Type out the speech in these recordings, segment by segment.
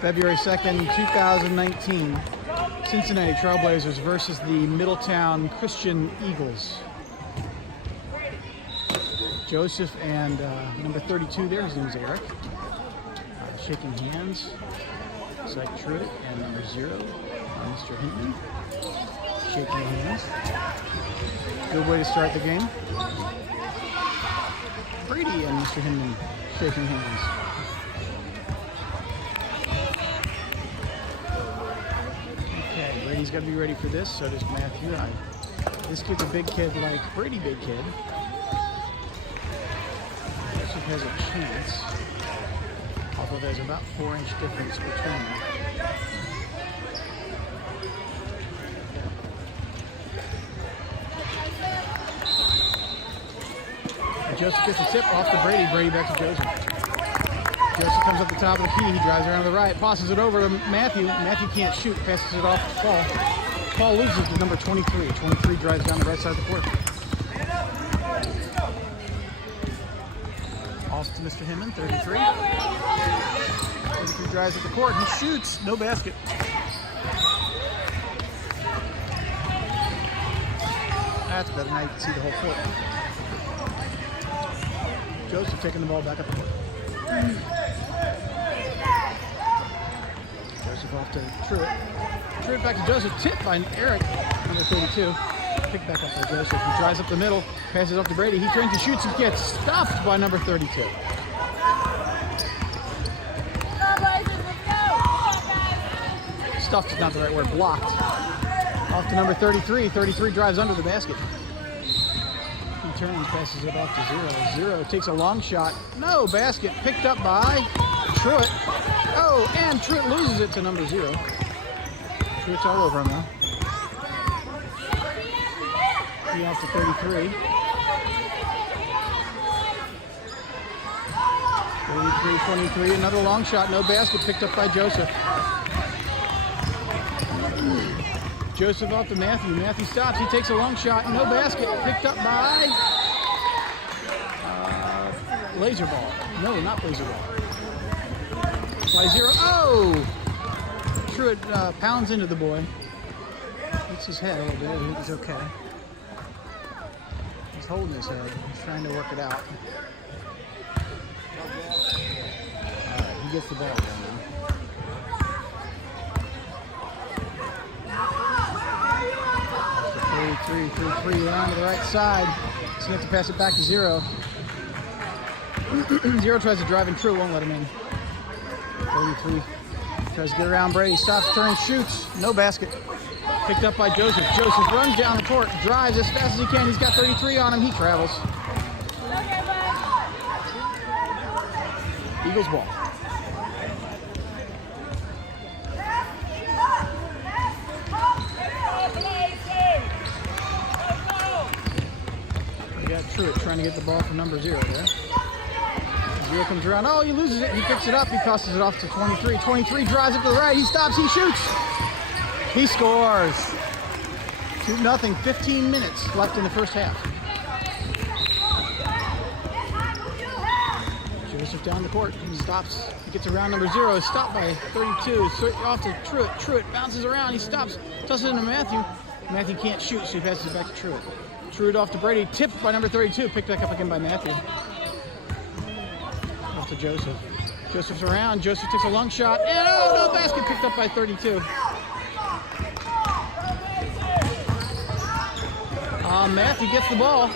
February 2nd, 2019. Cincinnati Trailblazers versus the Middletown Christian Eagles. Joseph and number 32 there, his name is Eric. Shaking hands. Psych Truitt and number 0, Mr. Hinton. Shaking hands. Good way to start the game. Brady and Mr. Hinton shaking hands. Okay, Brady's got to be ready for this. So does Matthew. This kid's a big kid like Brady, big kid. Joseph has a chance. Although there's about 4-inch difference between them. Joseph gets a tip off to Brady. Brady back to Joseph. Joseph comes up the top of the key. He drives around to the right. Passes it over to Matthew. Matthew can't shoot. Passes it off to Paul. Paul loses to number 23. 23 drives down the right side of the court. Also to Mr. Hinman, 33. 33 drives at the court. He shoots. No basket. That's better. Now you can see the whole court. Joseph taking the ball back up the court. Joseph off to Truitt. Truitt back to Joseph. Tipped by Eric, number 32. Picked back up by Joseph. He drives up the middle. Passes off to Brady. He turns and shoots and gets stopped by number 32. Stuffed is not the right word. Blocked. Off to number 33. 33 drives under the basket. He turns, passes it off to 0. 0 takes a long shot. No basket. Picked up by Truitt. Oh, and Truitt loses it to number 0. Truitt's all over him now. He off to 33. 33-23. Another long shot. No basket. Picked up by Joseph. Joseph off to Matthew. Matthew stops. He takes a long shot. No basket. Picked up by laser ball. No, not laser ball. By 0. Oh! Truitt pounds into the boy. Hits his head a little bit. I think he's okay. He's holding his head. He's trying to work it out. Alright, he gets the ball down now. 3 around to the right side. He's going to have to pass it back to 0. 0 tries to drive and Truitt won't let him in. 33 tries to get around Brady. Stops, turns, shoots. No basket. Picked up by Joseph. Joseph runs down the court. Drives as fast as he can. He's got 33 on him. He travels. Eagles ball. Truitt trying to get the ball from number 0 there. 0 comes around. Oh, he loses it. He picks it up. He tosses it off to 23. 23 drives it to the right. He stops. He shoots. He scores. 2-0. 15 minutes left in the first half. Joseph down the court. He stops. He gets around number 0. He's stopped by 32. So off to Truitt. Truitt bounces around. He stops. Tosses it into Matthew. Matthew can't shoot, so he passes it back to Truitt. Truitt off to Brady, tipped by number 32, picked back up again by Matthew. Off to Joseph. Joseph's around, Joseph takes a long shot, and oh, no basket, picked up by 32. Matthew gets the ball,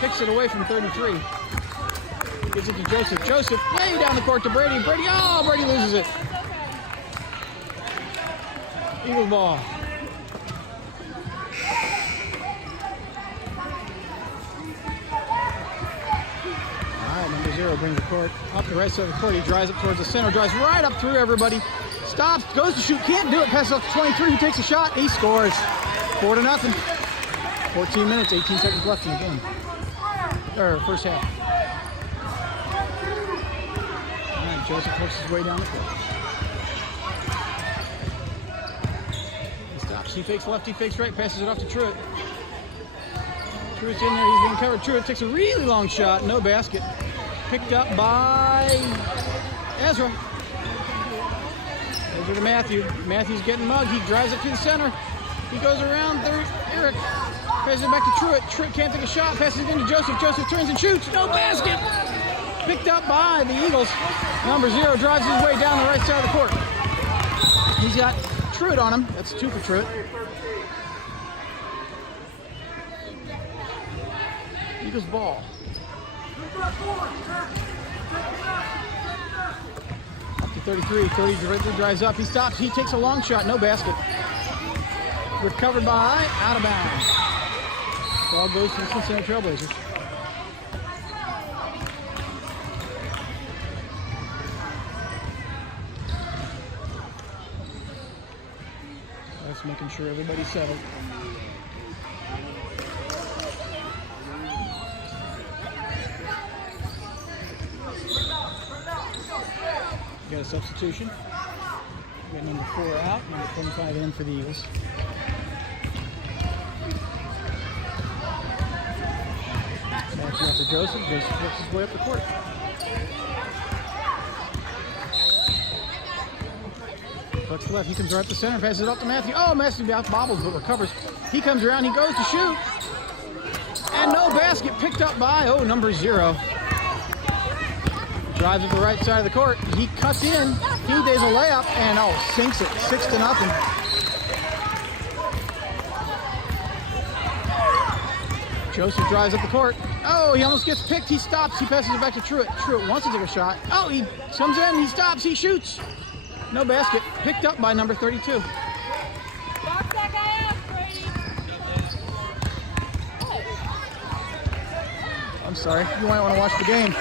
picks it away from 33. Gives it to Joseph. Joseph way down the court to Brady. Brady loses it. Eagles ball. Number 0 brings the court up the right side of the court. He drives up towards the center, drives right up through everybody. Stops, goes to shoot, can't do it. Passes off to 23, who takes a shot. He scores. 4-0. 14 minutes, 18 seconds left in the game. Or first half. All right, Joseph works his way down the court. He stops. He fakes left, he fakes right, passes it off to Truitt. Truitt's in there, he's being covered. Truitt takes a really long shot, no basket. Picked up by Ezra. Over to Matthew. Matthew's getting mugged. He drives it to the center. He goes around Eric. Passes it back to Truitt. Truitt can't take a shot. Passes it into Joseph. Joseph turns and shoots. No basket. Picked up by the Eagles. Number 0 drives his way down the right side of the court. He's got Truitt on him. That's 2 for Truitt. Eagles ball. Up to 33. 30 drives up. He stops. He takes a long shot. No basket. Recovered by out of bounds. Ball goes to the Cincinnati Trailblazers. Just making sure everybody's settled. Got a substitution. Got number 4 out, number 25 in for the Eagles. Matthew after Joseph. Joseph works his way up the court. Looks left. He comes right up the center. Passes it up to Matthew. Oh, Matthew bobbles but recovers. He comes around. He goes to shoot. And no basket. Picked up by, number 0. Drives at the right side of the court. He cuts in. He does a layup and sinks it. 6-0. Joseph drives up the court. He almost gets picked. He stops. He passes it back to Truitt. Truitt wants to take a shot. He comes in. He stops. He shoots. No basket. Picked up by number 32. Box that guy out, Brady. I'm sorry. You might want to watch the game.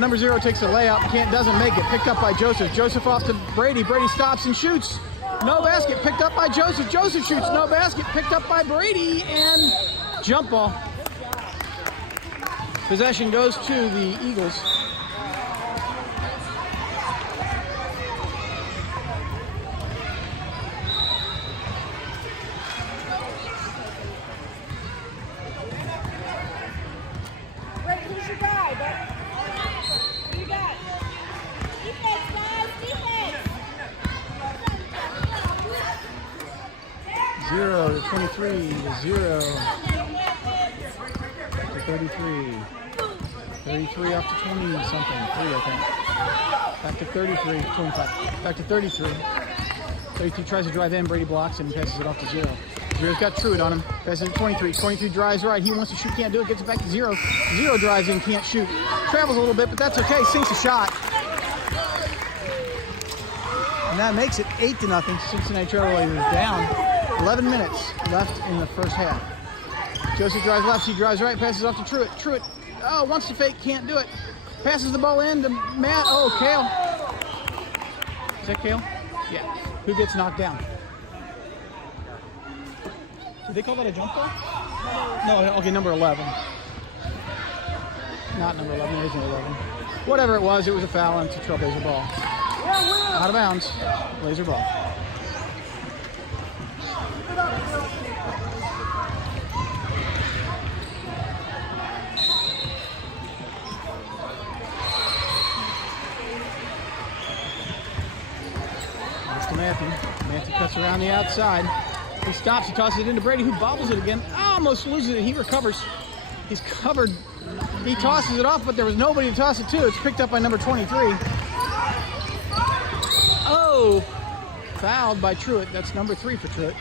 Number 0 takes a layup. Doesn't make it. Picked up by Joseph. Joseph off to Brady. Brady stops and shoots. No basket. Picked up by Joseph. Joseph shoots. No basket. Picked up by Brady. And jump ball. Possession goes to the Eagles. Who's your guy, bud? Who you got? Defense, guys, defense! 0 to 23 to 0 to 33. 33 up to 20 something. 3, I think. Back to 33. 25. Back to 33. 32 tries to drive in. Brady blocks it and passes it off to 0. 0's got Truitt on him. Passes it to 23. 23 drives right. He wants to shoot, can't do it. Gets it back to 0. 0 drives in, can't shoot. Travels a little bit, but that's okay. Sinks a shot. And that makes it 8-0. Cincinnati Trailblazers down. 11 minutes left in the first half. Joseph drives left. He drives right. Passes off to Truitt. Truitt, wants to fake, can't do it. Passes the ball in to Matt. Kale. Is that Kale? Yeah. Who gets knocked down? Did they call that a jump ball? No, okay, number 11. Not number 11, it isn't 11. Whatever it was a foul and it's a Trailblazer ball. Out of bounds, Blazer ball. It's to Matthew. Matthew cuts around the outside. He stops, he tosses it into Brady, who bobbles it again. Almost loses it, he recovers. He's covered. He tosses it off, but there was nobody to toss it to. It's picked up by number 23. Fouled by Truitt. That's number 3 for Truitt.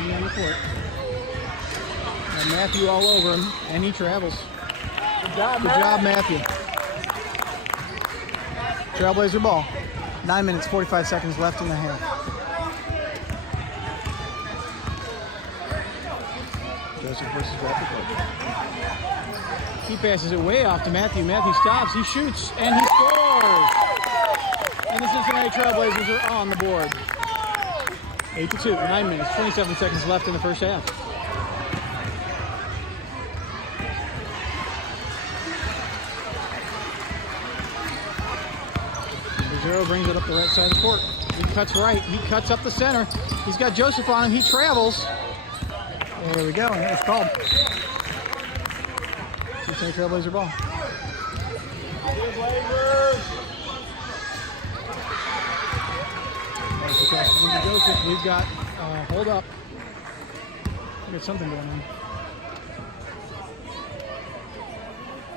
On the court. And Matthew all over him, and he travels. Good job, Matthew. Trailblazer ball. 9 minutes, 45 seconds left in the half. Joseph versus Rapid. He passes it way off to Matthew. Matthew stops, he shoots, and he scores! And the Cincinnati Trailblazers are on the board. 8-2, 9 minutes, 27 seconds left in the first half. 0 brings it up the right side of the court. He cuts right. He cuts up the center. He's got Joseph on him. He travels. There we go, and it was called. Cincinnati Trailblazer ball. Joseph, we've got, hold up. We got something going on.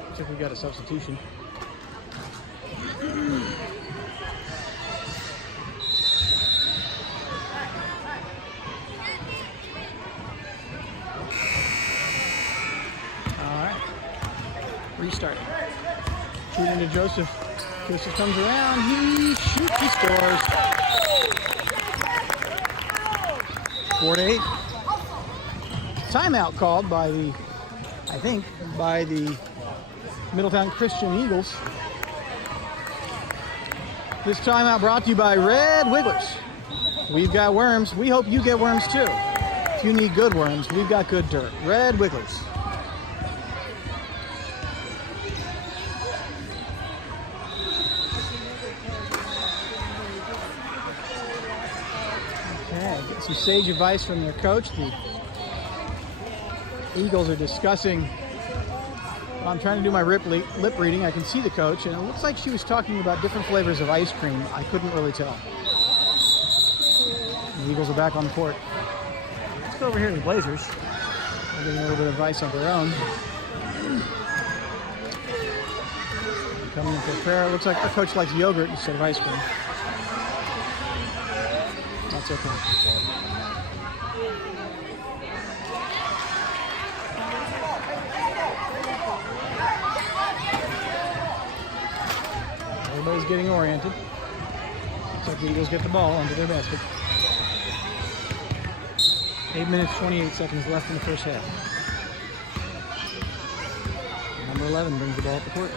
Looks like we got a substitution. Restart. Shoot into Joseph. Joseph comes around. He shoots. He scores. 4-8. Timeout called by the, I think, by the Middletown Christian Eagles. This timeout brought to you by Red Wigglers. We've got worms. We hope you get worms too. If you need good worms, we've got good dirt. Red Wigglers. Get some sage advice from their coach. The Eagles are discussing. Well, I'm trying to do my lip reading. I can see the coach, and it looks like she was talking about different flavors of ice cream. I couldn't really tell. The Eagles are back on the court. Let's go over here to the Blazers. They're getting a little bit of advice of their own. Coming in for prayer. It looks like our coach likes yogurt instead of ice cream. That's okay. Everybody's getting oriented. Looks like the Eagles get the ball under their basket. 8 minutes, 28 seconds left in the first half. Number 11 brings the ball up the court.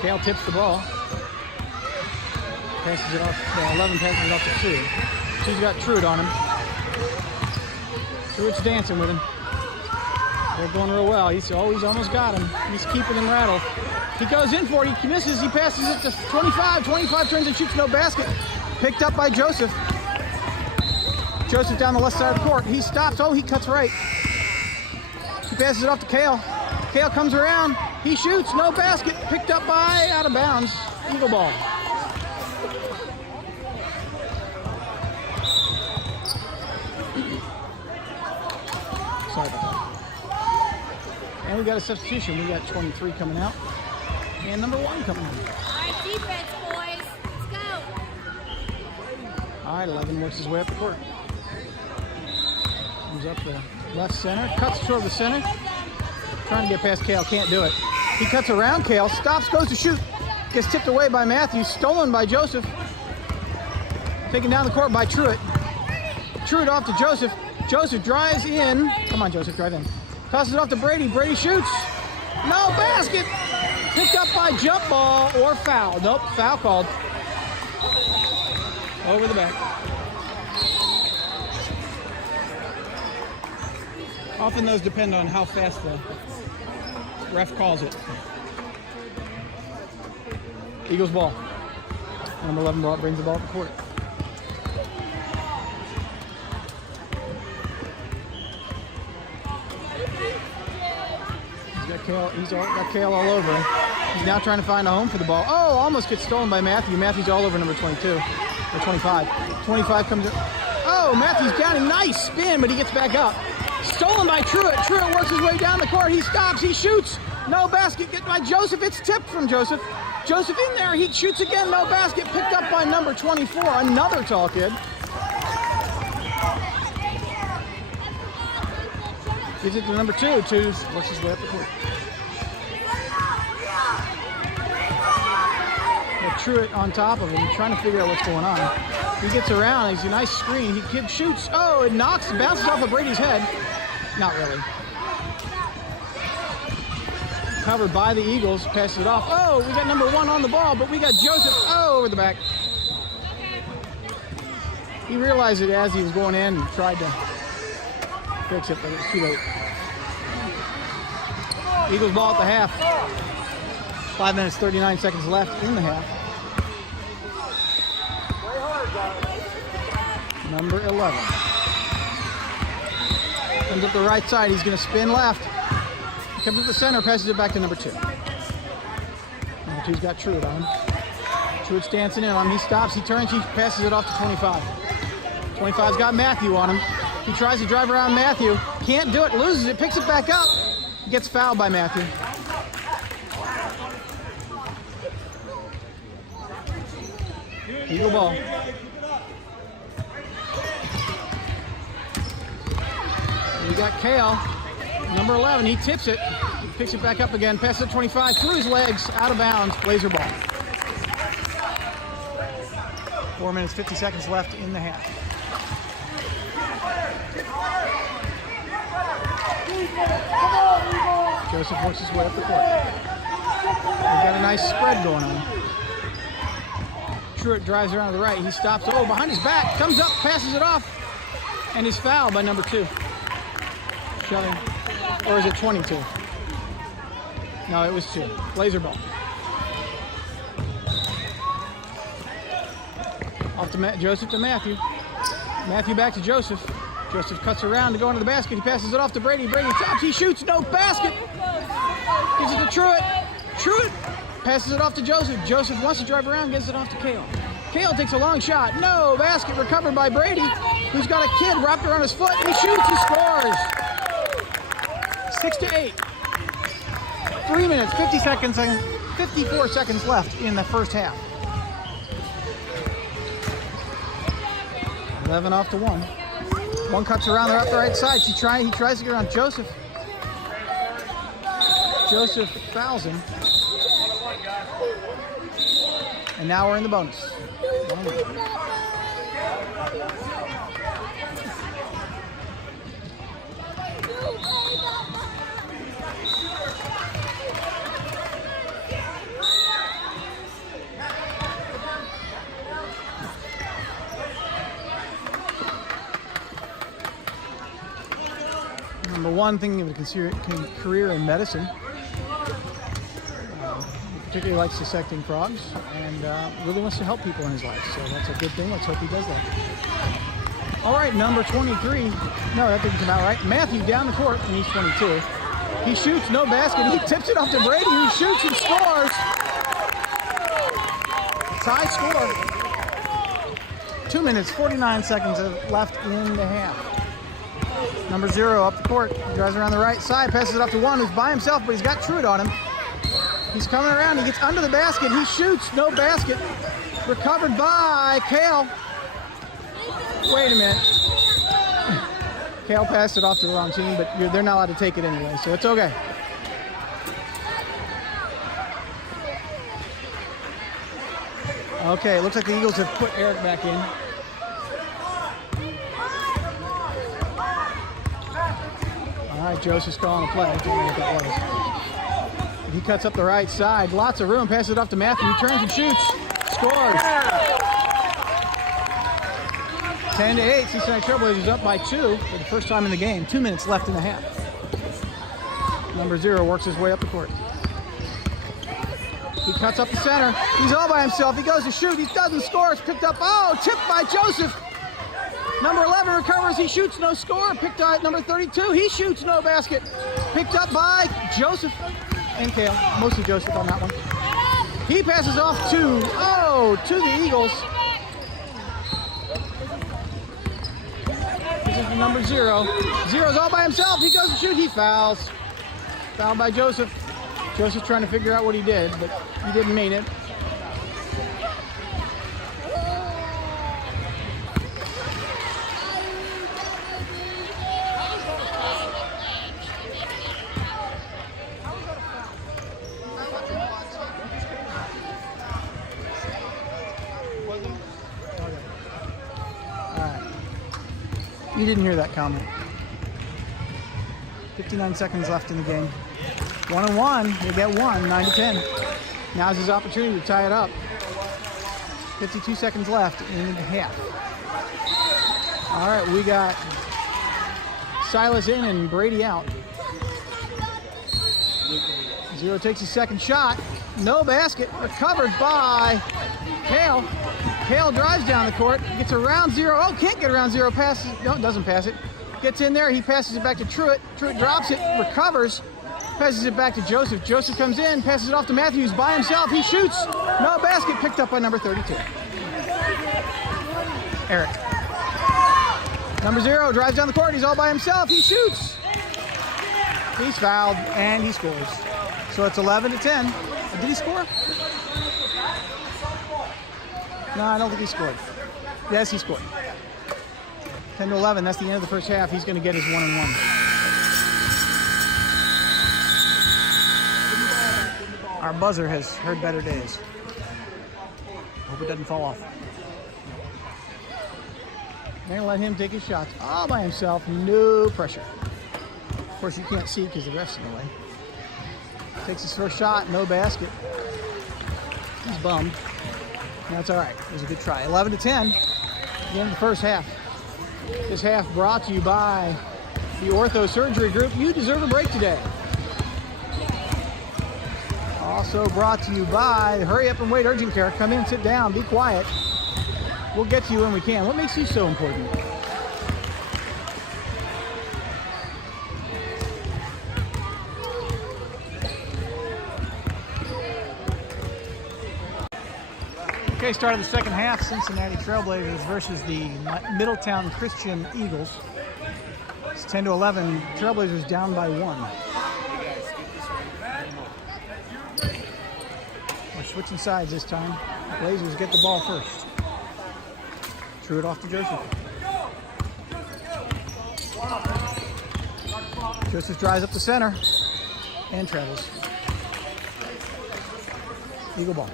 Kale tips the ball. Passes it off. 11 passes it off to 2. She's got Truitt on him. Truitt's dancing with him. They're going real well. He's almost got him. He's keeping him rattled. He goes in for it. He misses. He passes it to 25. 25 turns and shoots no basket. Picked up by Joseph. Joseph down the left side of the court. He stops. Oh, he cuts right. He passes it off to Kale. Kale comes around. He shoots. No basket. Picked up by out of bounds. Eagle ball. Sorry about that. And we got a substitution. We got 23 coming out. And number 1 coming in. All right, defense, boys. Let's go. All right, 11 works his way up the court. Comes up the left center. Cuts toward the center. Trying to get past Kale. Can't do it. He cuts around Kale. Stops. Goes to shoot. Gets tipped away by Matthews. Stolen by Joseph. Taken down the court by Truitt. Truitt off to Joseph. Joseph drives in. Come on, Joseph. Drive in. Tosses it off to Brady. Brady shoots. No basket. Picked up by jump ball or foul. Nope, foul called. Over the back. Often those depend on how fast the ref calls it. Eagles ball. Number 11 ball brings the ball to the court. He's got Kale all over him. He's now trying to find a home for the ball. Oh, almost gets stolen by Matthew. Matthew's all over number 22, or 25. 25 comes in. Oh, Matthew's down. A nice spin, but he gets back up. Stolen by Truitt. Truitt works his way down the court. He stops. He shoots. No basket. Get by Joseph. It's tipped from Joseph. Joseph in there. He shoots again. No basket. Picked up by number 24. Another tall kid. Gives it to number 2. Works his way up the court. Got Truitt on top of him, trying to figure out what's going on. He gets around. He's a nice screen. He shoots. Oh, it bounces off of Brady's head. Not really. Covered by the Eagles. Passes it off. Oh, we got number 1 on the ball, but we got Joseph. Oh, over the back. He realized it as he was going in and tried to fix it, but it was too late. Eagles ball at the half. 5 minutes, 39 seconds left in the half. Number 11. Comes up the right side. He's going to spin left. Comes up the center, passes it back to number 2. Number 2's got Truitt on him. Truitt's dancing in on him. He stops, he turns, he passes it off to 25. 25's got Matthew on him. He tries to drive around Matthew. Can't do it, loses it, picks it back up. Gets fouled by Matthew. Eagle ball. We got Kale, number 11. He tips it, picks it back up again, passes it 25, through his legs, out of bounds, Blazer ball. 4 minutes, 50 seconds left in the half. Joseph works his way up the court. We've got a nice spread going on. Truitt drives around to the right. He stops. Oh, behind his back. Comes up, passes it off, and is fouled by number 2. Shoving. Or is it 22? No, it was 2. Blazer ball. Off to Joseph to Matthew. Matthew back to Joseph. Joseph cuts around to go into the basket. He passes it off to Brady. Brady stops. He shoots. No basket. Gives it to Truitt. Truitt passes it off to Joseph. Joseph wants to drive around. Gives it off to Kale. Kale takes a long shot. No basket. Recovered by Brady, who's got a kid wrapped around his foot. He shoots. He scores. 6-8. 3 minutes, 50 seconds, and 54 seconds left in the first half. 11 off to 1. One cuts around there up the right side. He tries to get around Joseph. Joseph fouls him. And now we're in the bonus. Number 1, thinking of a career in medicine. He particularly likes dissecting frogs and really wants to help people in his life. So that's a good thing. Let's hope he does that. All right, number 23. No, that didn't come out right. Matthew down the court, and he's 22. He shoots, no basket. He tips it off to Brady, who shoots and scores. Tie score. 2 minutes, 49 seconds left in the half. Number 0 up the court. He drives around the right side, passes it up to 1, who's by himself, but he's got Truitt on him. He's coming around. He gets under the basket. He shoots. No basket. Recovered by Kale. Wait a minute. Kale passed it off to the wrong team, but they're not allowed to take it anyway, so it's okay. Okay, it looks like the Eagles have put Eric back in. All right, Joseph's calling a play. I don't know what that was. He cuts up the right side. Lots of room. Passes it off to Matthew. He turns and shoots. Scores. 10-8. Cincinnati Trailblazers up by 2 for the first time in the game. 2 minutes left in the half. Number 0 works his way up the court. He cuts up the center. He's all by himself. He goes to shoot. He doesn't score. It's picked up. Oh, tipped by Joseph. Number 11 recovers. He shoots. No score. Picked up number 32. He shoots. No basket. Picked up by Joseph and Kale. Mostly Joseph on that one. He passes off to the Eagles. This is the number 0. 0's all by himself. He goes to shoot. He fouls. Fouled by Joseph. Joseph's trying to figure out what he did, but he didn't mean it. You didn't hear that comment. 59 seconds left in the game. 1-1, he'll get 1, 9-10. Now's his opportunity to tie it up. 52 seconds left in the half. All right, we got Silas in and Brady out. 0 takes his second shot. No basket. Recovered by Kale. Kale drives down the court. Gets around zero. Oh, can't get around zero. Passes. No, doesn't pass it. Gets in there. He passes it back to Truitt. Truitt drops it. Recovers. Passes it back to Joseph. Joseph comes in. Passes it off to Matthews by himself. He shoots. No basket. Picked up by number 32. Eric. Number 0 drives down the court. He's all by himself. He shoots. He's fouled and he scores. So it's 11-10. Did he score? No, I don't think he scored. Yes, he scored. 10-11. That's the end of the first half. He's going to get his 1-and-1. Our buzzer has heard better days. Hope it doesn't fall off. They're going to let him take his shots all by himself. No pressure. Of course, you can't see because the ref's in the way. Takes his first shot. No basket. He's bummed. That's all right. It was a good try. 11-10. The end of the first half. This half brought to you by the Ortho Surgery Group. You deserve a break today. Also brought to you by Hurry Up and Wait Urgent Care. Come in, sit down, be quiet. We'll get to you when we can. What makes you so important? Okay, start of the second half. Cincinnati Trailblazers versus the Middletown Christian Eagles. It's 10-11. Trailblazers down by 1. We're switching sides this time. The Blazers get the ball first. Threw it off to Joseph. Joseph drives up the center and travels. Eagle ball.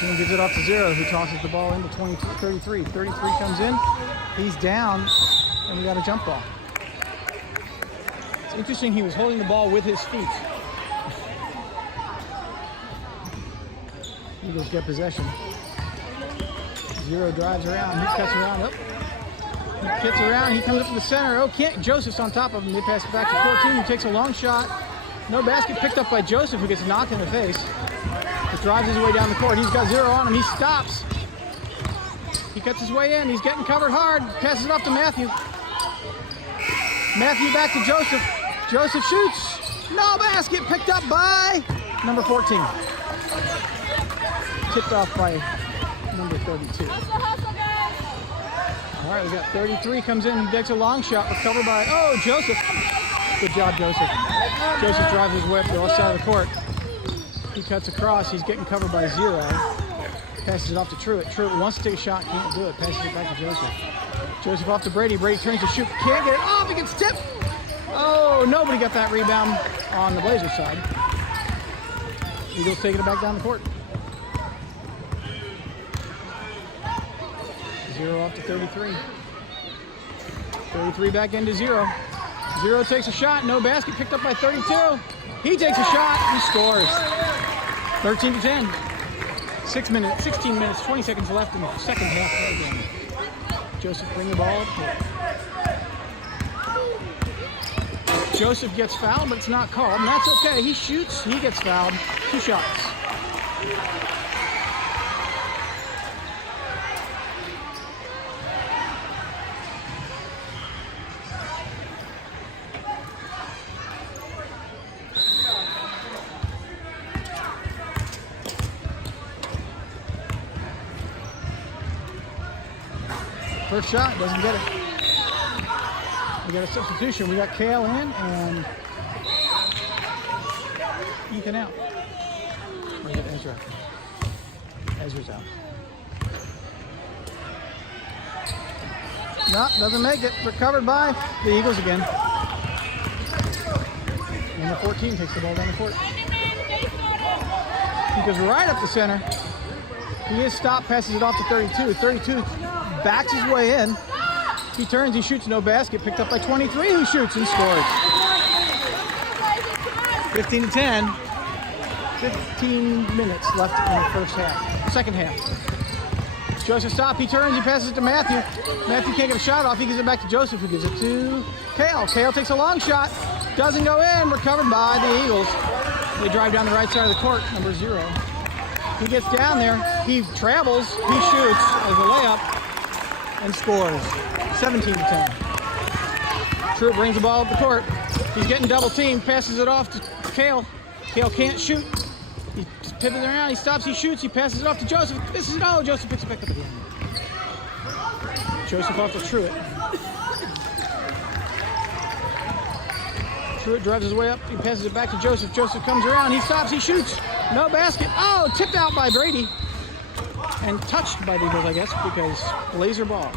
Team gives it off to 0, who tosses the ball into 33. 33 comes in, he's down, and we got a jump ball. It's interesting, he was holding the ball with his feet. Eagles get possession. 0 drives around, he cuts around, up. He gets around, he comes up to the center. Oh, can't, Joseph's on top of him. They pass it back to 14, he takes a long shot. No basket, picked up by Joseph, who gets knocked in the face. He drives his way down the court. He's got 0 on him. He stops. He cuts his way in. He's getting covered hard. Passes it off to Matthew. Matthew back to Joseph. Joseph shoots. No basket. Picked up by number 14. Tipped off by number 32. All right, we got 33 comes in. He takes a long shot. Recovered by, oh, Joseph. Good job, Joseph. Joseph drives his way up the left side of the court. He cuts across. He's getting covered by 0. Passes it off to Truitt. Truitt wants to take a shot. Can't do it. Passes it back to Joseph. Joseph off to Brady. Brady turns to shoot. Can't get it off. He gets tipped. Oh, nobody got that rebound on the Blazers side. Eagles taking it back down the court. 0 off to 33. 33 back into 0. 0 takes a shot. No basket. Picked up by 32. He takes a shot. He scores. 13-10. 16 minutes, 20 seconds left in the second half of the game. Joseph bring the ball up. Joseph gets fouled, but it's not called, and that's okay. He shoots. He gets fouled. 2 shots. First shot, doesn't get it. We got a substitution. We got Kale in and Ethan out. We got Ezra. Ezra's out. No, doesn't make it. Recovered by the Eagles again. Number 14 takes the ball down the court. He goes right up the center. He is stopped, passes it off to 32. 32 backs his way in. He turns, he shoots, no basket. Picked up by 23, who shoots and scores. 15-10. 15 minutes left in the first half. Second half. Joseph stop, he turns, he passes it to Matthew. Matthew can't get a shot off, he gives it back to Joseph, who gives it to Kale. Kale takes a long shot, doesn't go in, recovered by the Eagles. They drive down the right side of the court, number 0. He gets down there, he travels, he shoots as a layup, and scores. 17-10. Truitt brings the ball up the court. He's getting double teamed, passes it off to Kale. Kale can't shoot. He pivots around, he stops, he shoots, he passes it off to Joseph. This is Joseph picks it back up again. Joseph off to Truitt. Truitt drives his way up, he passes it back to Joseph. Joseph comes around, he stops, he shoots. No basket. Oh, tipped out by Brady. And touched by the Eagles, I guess, because Blazer ball.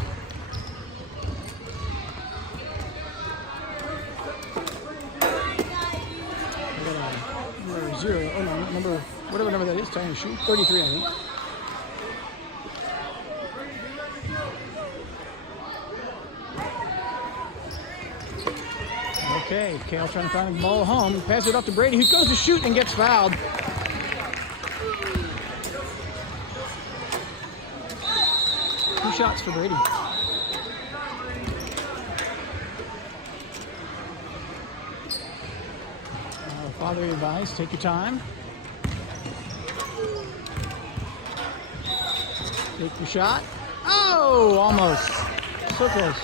Number 0. Oh no, number whatever number that is, trying to shoot. 33, I think. Okay, Kale trying to find the ball at home. He passes it off to Brady, who goes to shoot and gets fouled. Two shots for Brady. Father advised, take your time. Take your shot. Oh, almost. So close.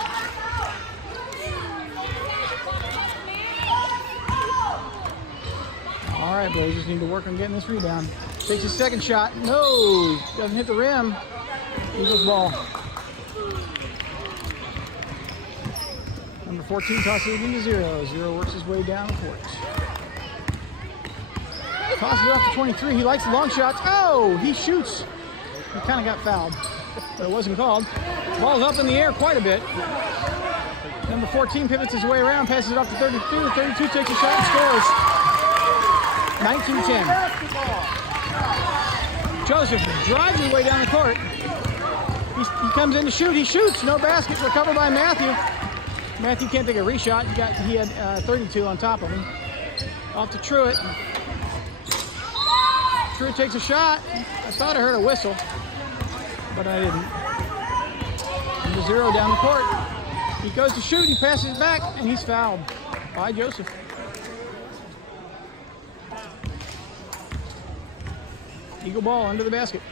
All right, Blazers need to work on getting this rebound. Takes his second shot. No, doesn't hit the rim. Eagles ball. Number 14 tosses it into 0. 0 works his way down the court. Tosses it off to 23. He likes the long shots. Oh, he shoots. He kind of got fouled, but it wasn't called. Ball's up in the air quite a bit. Number 14 pivots his way around, passes it off to 32. 32 takes a shot and scores. 19-10. Joseph drives his way down the court. He comes in to shoot. He shoots. No basket. Recovered by Matthew. Matthew can't take a reshot. He had 32 on top of him. Off to Truitt. Truitt takes a shot. I thought I heard a whistle, but I didn't. Number 0 down the court. He goes to shoot. He passes it back, and he's fouled by Joseph. Eagle ball under the basket.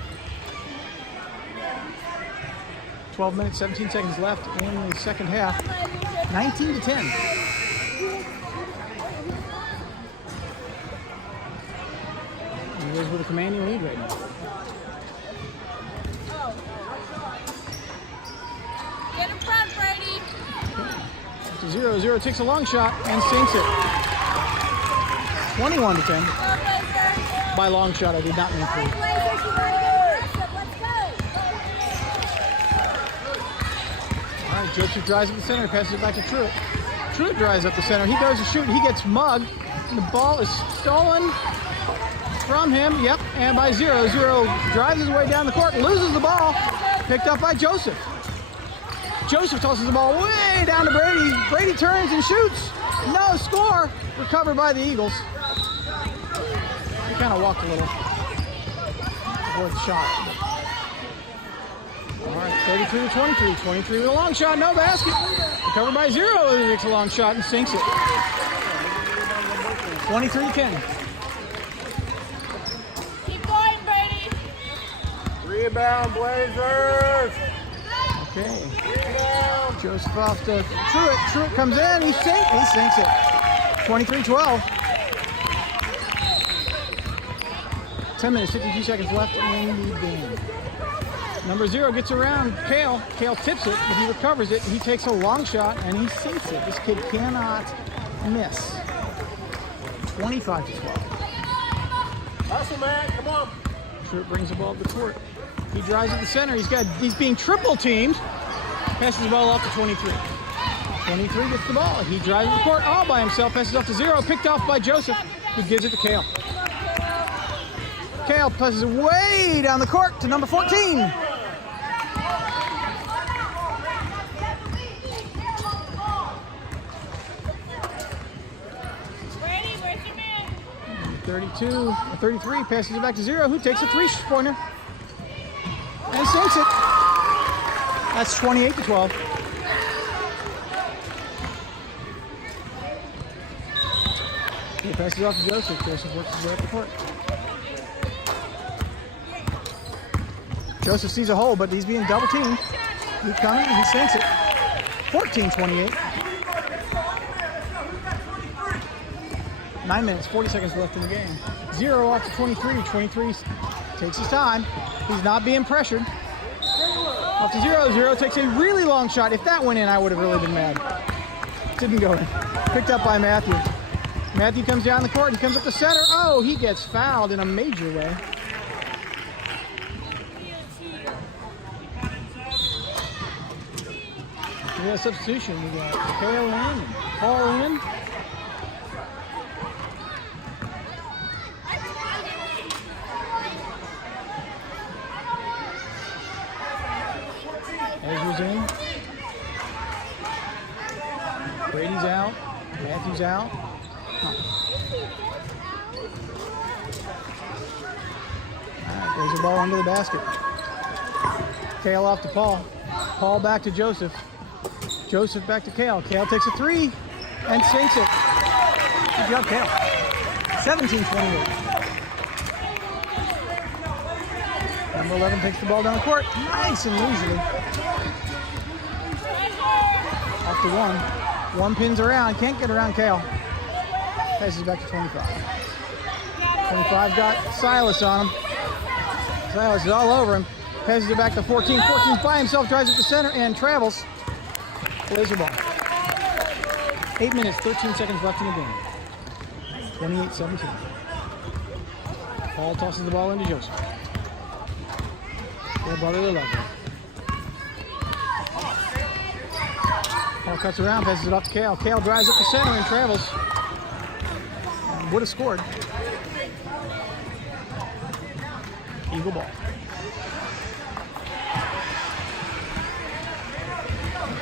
12 minutes, 17 seconds left in the second half. 19-10. Eagles with a commanding lead right now. Get in front, Brady. To 0-0 takes a long shot and sinks it. 21-10. By long shot, I did not mean to. All right, Joseph drives up the center, passes it back to Truitt. Truitt drives up the center. He goes to shoot. He gets mugged. And the ball is stolen from him. Yep, and by 0-0 drives his way down the court, loses the ball. Picked up by Joseph. Joseph tosses the ball way down to Brady. Brady turns and shoots. No score. Recovered by the Eagles. He kind of walked a little before the shot. All right, 33-23. 23 with a long shot, no basket. Recovered by 0. He takes a long shot and sinks it. 23-10. Keep going, Brady. Rebound, Blazers. Okay. Joseph off to Truitt. Truitt comes in. He sinks it. 23-12. 10 minutes, 52 seconds left in the game. Number 0 gets around Kale. Kale tips it, but he recovers it. He takes a long shot, and he sinks it. This kid cannot miss. 25-12. Hustle, man. Come on. Truitt brings the ball to the court. He drives at the center. He's being triple teamed. Passes the ball off to 23. 23 gets the ball. He drives the court all by himself. Passes off to 0. Picked off by Joseph, who gives it to Kale. Kale passes way down the court to number 14. Brady, where's your man? 33 passes it back to 0. Who takes a 3-pointer and sinks it. That's 28-12. He passes off to Joseph. Joseph works his way up the court. Joseph sees a hole, but he's being double teamed. He's coming, he sinks it. 14-28. 9 minutes, 40 seconds left in the game. 0 off to 23. 23 takes his time. He's not being pressured. Off to 0. 0 takes a really long shot. If that went in, I would have really been mad. Didn't go in. Picked up by Matthew. Matthew comes down the court and comes up the center. Oh, he gets fouled in a major way. We got a substitution. We got Kale in and Paul in. Ezra's in. Brady's out. Matthew's out. Alright, there's the ball under the basket. Kale off to Paul. Paul back to Joseph. Joseph back to Kale. Kale takes a 3 and sinks it. Good job, Kale. 17-28. Number 11 takes the ball down the court. Nice and leisurely. Off to 1. 1 pins around. Can't get around Kale. Passes back to 25. 25 got Silas on him. Silas is all over him. Passes it back to 14. 14's by himself. Drives it to center and travels. Blazer ball. 8 minutes, 13 seconds left in the game. 28-17. Paul tosses the ball into Joseph. Their brother, they love him. Paul cuts around, passes it off to Kale. Kale drives up the center and travels. Would have scored. Eagle ball.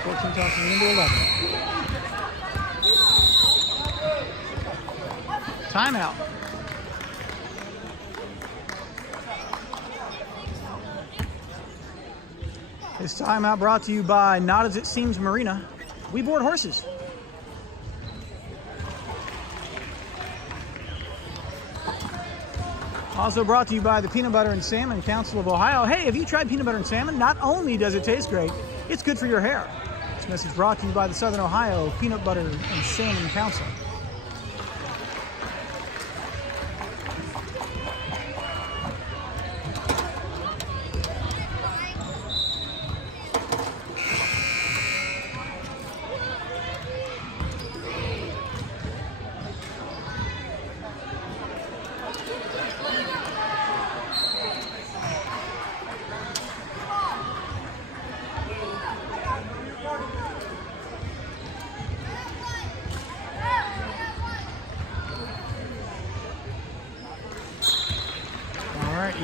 14 tosses it into 11. Timeout. This timeout brought to you by Not As It Seems Marina. We board horses. Also brought to you by the Peanut Butter and Salmon Council of Ohio. Hey, have you tried peanut butter and salmon? Not only does it taste great, it's good for your hair. This message brought to you by the Southern Ohio Peanut Butter and Salmon Council.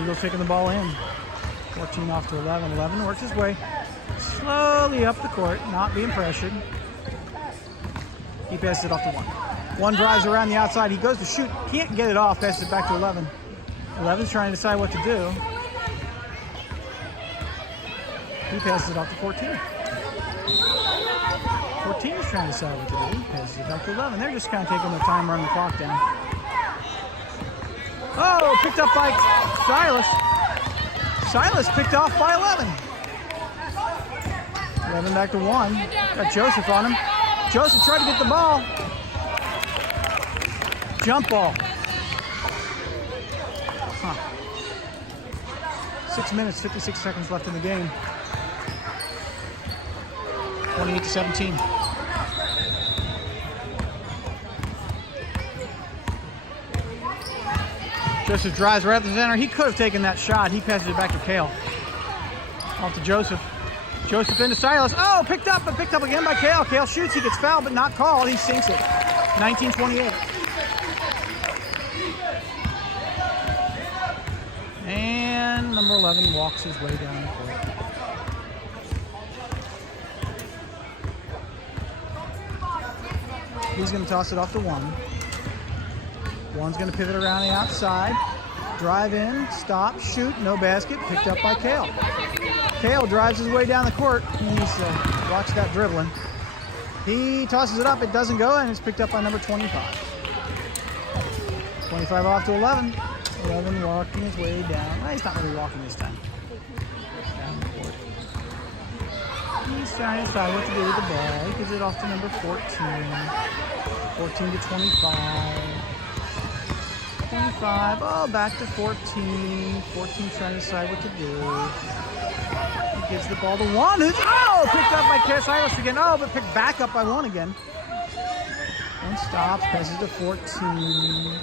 Eagles taking the ball in. 14 off to 11. 11 works his way slowly up the court, not being pressured. He passes it off to 1. 1 drives around the outside. He goes to shoot, can't get it off, passes it back to 11. 11's trying to decide what to do. He passes it off to 14. 14 is trying to decide what to do. He passes it back to 11. They're just kind of taking their time running the clock down. Oh, picked up by Silas. Silas picked off by 11. 11 back to 1. Got Joseph on him. Joseph tried to get the ball. Jump ball. 6 minutes, 56 seconds left in the game. 28-17. Joseph drives right at the center. He could have taken that shot. He passes it back to Kale. Off to Joseph. Joseph into Silas. Oh, picked up, but picked up again by Kale. Kale shoots. He gets fouled, but not called. He sinks it. 19-28. And number 11 walks his way down the court. He's going to toss it off to 1. 1's going to pivot around the outside. drive in, stop, shoot, no basket, picked up by Kale. Kale drives his way down the court. He's watch that dribbling. He tosses it up, it doesn't go, and it's picked up by number 25. 25 off to 11. 11 walking his way down. Well, he's not really walking this time. Down the court. He's trying to decide what to do with the ball. He gives it off to number 14. 14 to 25. 25. Oh, back to 14. 14 trying to decide what to do. He gives the ball to one. Who's picked up by Silas again. Oh, but picked back up by one again. And stops. Passes to 14.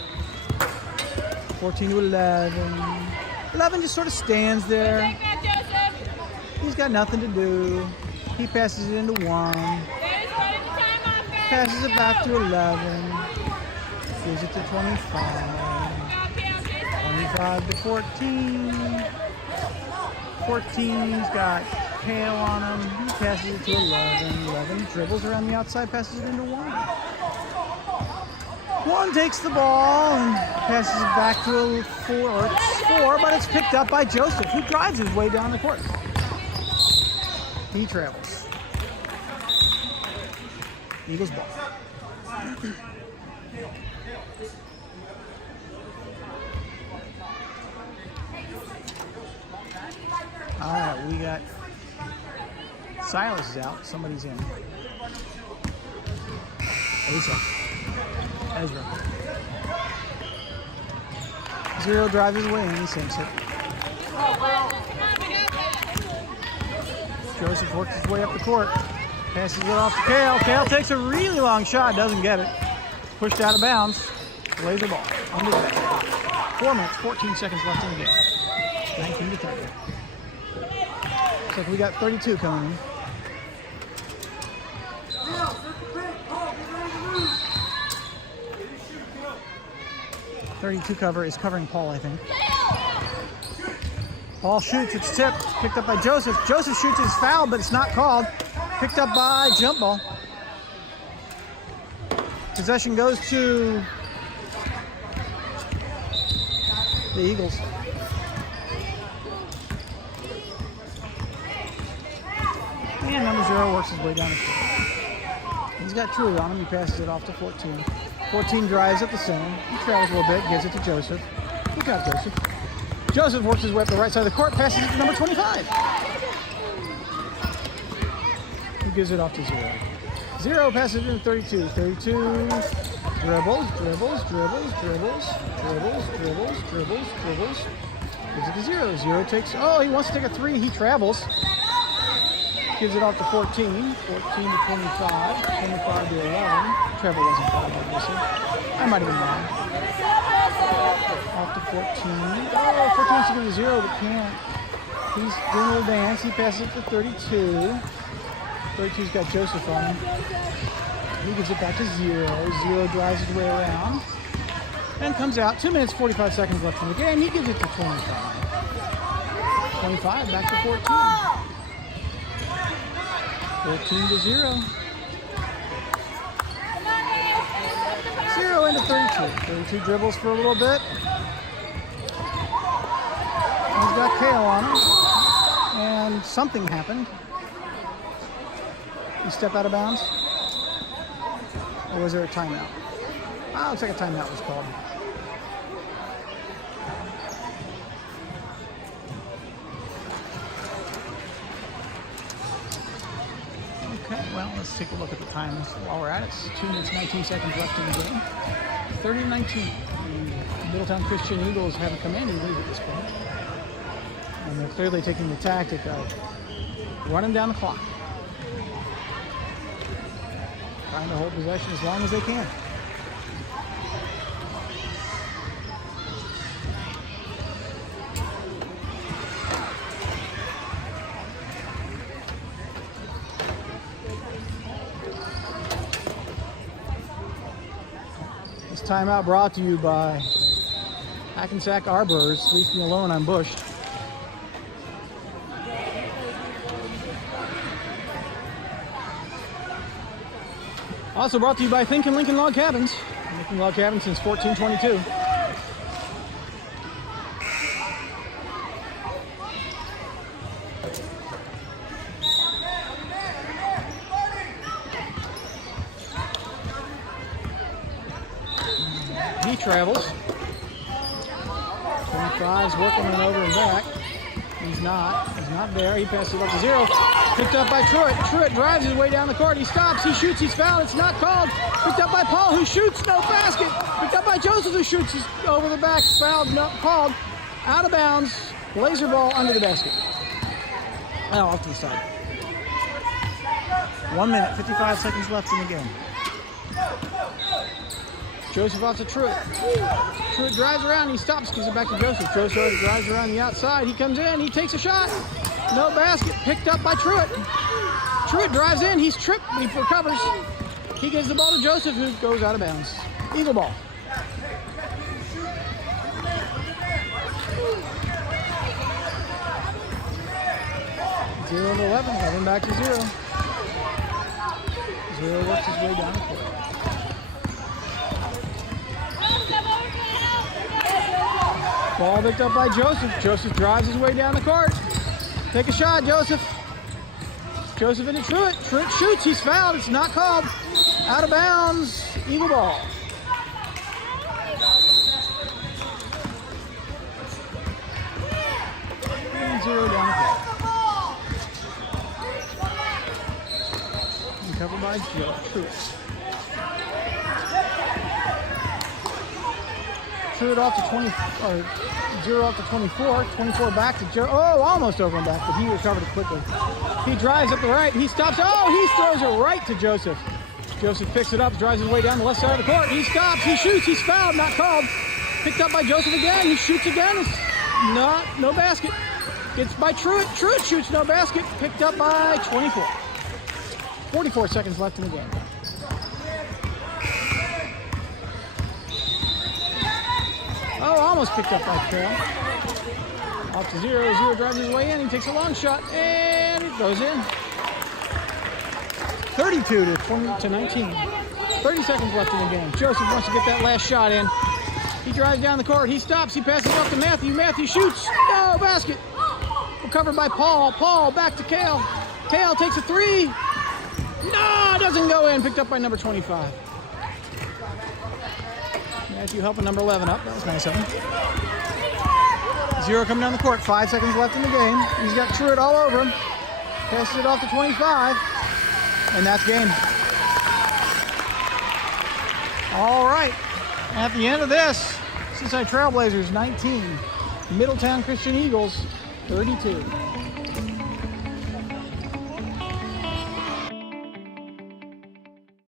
14 to 11. 11 just sort of stands there. He's got nothing to do. He passes it into 1. Passes it back to 11. Gives it to 25. 25 to 14. 14's got Kale on him. He passes it to 11. 11 dribbles around the outside, passes it into 1. 1 takes the ball and passes it back to a 4. It's 4, but it's picked up by Joseph, who drives his way down the court. He travels. Eagles ball. All right, we got Silas is out. Somebody's in. Ezra. 0 drives his way in. He sinks it. Joseph works his way up the court. Passes it off to Kale. Kale takes a really long shot. Doesn't get it. Pushed out of bounds. Lays the ball. Under the 4 minutes, 14 seconds left in the game. 19 to 30. Looks like we got 32 coming in. .32 cover is covering Paul, I think. Paul shoots, it's tipped, picked up by Joseph. Joseph shoots, it's fouled, but it's not called. Picked up by jump ball. Possession goes to the Eagles. And number 0 works his way down the court. He's got True on him. He passes it off to 14. 14 drives at the center. He travels a little bit, gives it to Joseph. Look out, Joseph. Joseph works his way up the right side of the court, passes it to number 25. He gives it off to 0. 0 passes it to 32. 32 dribbles. Gives it to 0. 0 takes, he wants to take a 3. He travels. Gives it off to 14. 14 to 25. 25 to 11. Trevor wasn't called, obviously. I might have been wrong. Off to 14. 14 wants to give it to 0, but can't. He's doing a little dance. He passes it to 32. 32's got Joseph on him. He gives it back to 0. 0 drives his way around. And comes out. 2 minutes, 45 seconds left in the game. He gives it to 25. 25 back to 14. 14 to 0. 0 into 32. 32 dribbles for a little bit. He's got Kale on him. And something happened. He stepped out of bounds? Or was there a timeout? Looks like a timeout was called. Okay, well, let's take a look at the times while we're at it. It's 2 minutes, 19 seconds left in the game. 30-19. The Middletown Christian Eagles have a commanding lead at this point. And they're clearly taking the tactic of running down the clock. Trying to hold possession as long as they can. This timeout brought to you by Hackensack Arborers. Leave me alone, I'm bushed. Also brought to you by Think and Lincoln Log Cabins. Lincoln Log Cabins since 1422. travels. 25's working on over and back. He's not there. He passes it up to 0. Picked up by Truitt. Truitt drives his way down the court. He stops. He shoots. He's fouled. It's not called. Picked up by Paul, who shoots. No basket. Picked up by Joseph, who shoots. He's over the back. Fouled. Not called. Out of bounds. Blazer ball under the basket. Oh, off to the side. 1 minute, 55 seconds left in the game. Joseph off to Truitt. Truitt drives around. He stops, gives it back to Joseph. Joseph drives around the outside. He comes in. He takes a shot. No basket. Picked up by Truitt. Truitt drives in. He's tripped. He recovers. He gives the ball to Joseph, who goes out of bounds. Eagle ball. Zero to 11. 11 back to 0. 0 works his way down the court. Ball picked up by Joseph. Joseph drives his way down the court. Take a shot, Joseph. Joseph into Truitt. Truitt shoots. He's fouled. It's not called. Out of bounds. Eagle ball. And 0 down the court. And covered by Truitt. Truitt off to 20, or 0 off to 24. 24 back to Joe. Oh, almost over and back, but he recovered it quickly. He drives up the right. He stops. Oh, he throws it right to Joseph. Joseph picks it up, drives his way down the left side of the court. He stops. He shoots. He's fouled. Not called. Picked up by Joseph again. He shoots again. It's no basket. Gets by Truitt. Truitt shoots. No basket. Picked up by 24. 44 seconds left in the game. Oh, almost picked up by Trail. Off to 0. 0 drives his way in. He takes a long shot, and it goes in. 32 to 19. 30 seconds left in the game. Joseph wants to get that last shot in. He drives down the court. He stops. He passes off to Matthew. Matthew shoots. No basket. Recovered by Paul. Paul back to Cale. Cale takes a 3. No, it doesn't go in. Picked up by number 25. Matthew helping number 11 up. That was nice of him. 0 coming down the court. 5 seconds left in the game. He's got Truitt all over him. Passes it off to 25. And that's game. All right. At the end of this, Cincinnati Trailblazers 19. Middletown Christian Eagles 32.